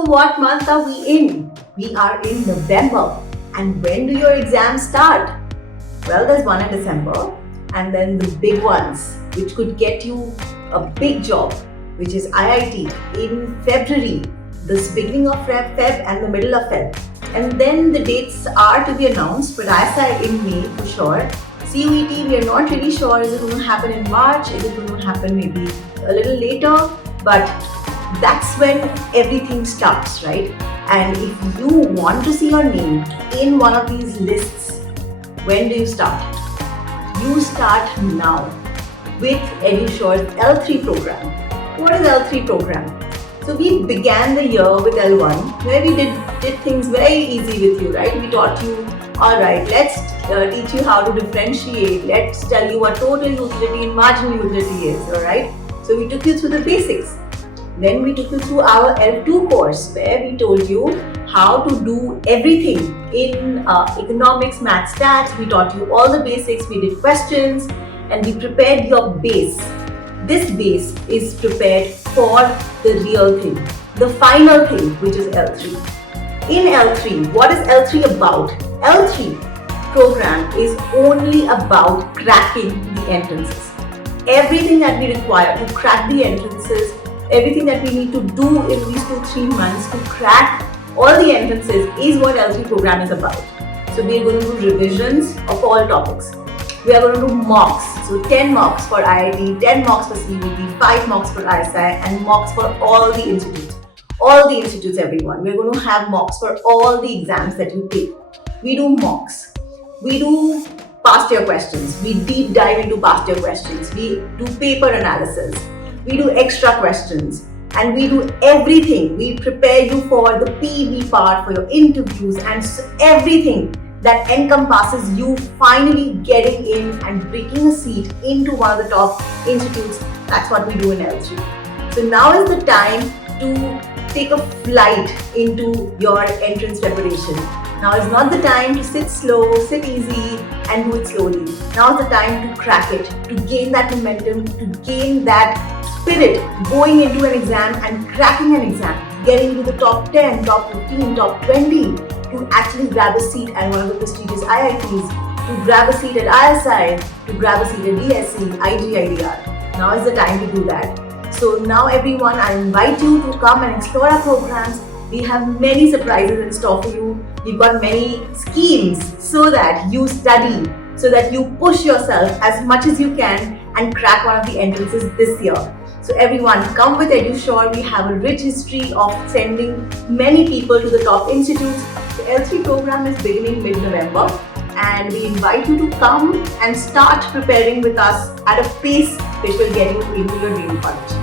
So what month are we in? We are in November. And when do your exams start? Well, there's one in December, and then the big ones, which could get you a big job, which is IIT in February, this beginning of Feb and the middle of Feb. And then the dates are to be announced, but ISI in May for sure. CUET, we are not really sure, is it going to happen in March, is it going to happen maybe a little later, but that's when everything starts, right? And if you want to see your name in one of these lists, when do you start? You start now with EduSure's L3 program. What is L3 program? So we began the year with L1, where we did things very easy with you, right? We taught you, all right, let's teach you how to differentiate. Let's tell you what total utility and marginal utility is, all right? So we took you through the basics. Then we took you through our L2 course, where we told you how to do everything in economics, math, stats. We taught you all the basics, we did questions, and we prepared your base. This base is prepared for the real thing, the final thing, which is L3. In L3, what is L3 about? L3 program is only about cracking the entrances. Everything that we require to crack the entrances, everything that we need to do in these 2-3 months to crack all the entrances is what L3 program is about. So we are going to do revisions of all topics. We are going to do mocks. So 10 mocks for IIT, 10 mocks for CUET, 5 mocks for ISI, and mocks for all the institutes. All the institutes, everyone. We are going to have mocks for all the exams that you take. We do mocks. We do past year questions. We deep dive into past year questions. We do paper analysis. We do extra questions, and we do everything. We prepare you for the PEB part, for your interviews, and everything that encompasses you finally getting in and breaking a seat into one of the top institutes. That's what we do in L3. So now is the time to take a flight into your entrance preparation. Now is not the time to sit slow, sit easy, and do it slowly. Now is the time to crack it, to gain that momentum, to gain that spirit going into an exam and cracking an exam, getting to the top 10, top 15, top 20, to actually grab a seat at one of the prestigious IITs, to grab a seat at ISI, to grab a seat at DSC, IGIDR. Now is the time to do that. So now everyone, I invite you to come and explore our programs. We have many surprises in store for you. We've got many schemes so that you study, so that you push yourself as much as you can and crack one of the entrances this year. So everyone, come with EduSure. We have a rich history of sending many people to the top institutes. The L3 program is beginning mid-November, and we invite you to come and start preparing with us at a pace which will get you into your dream college.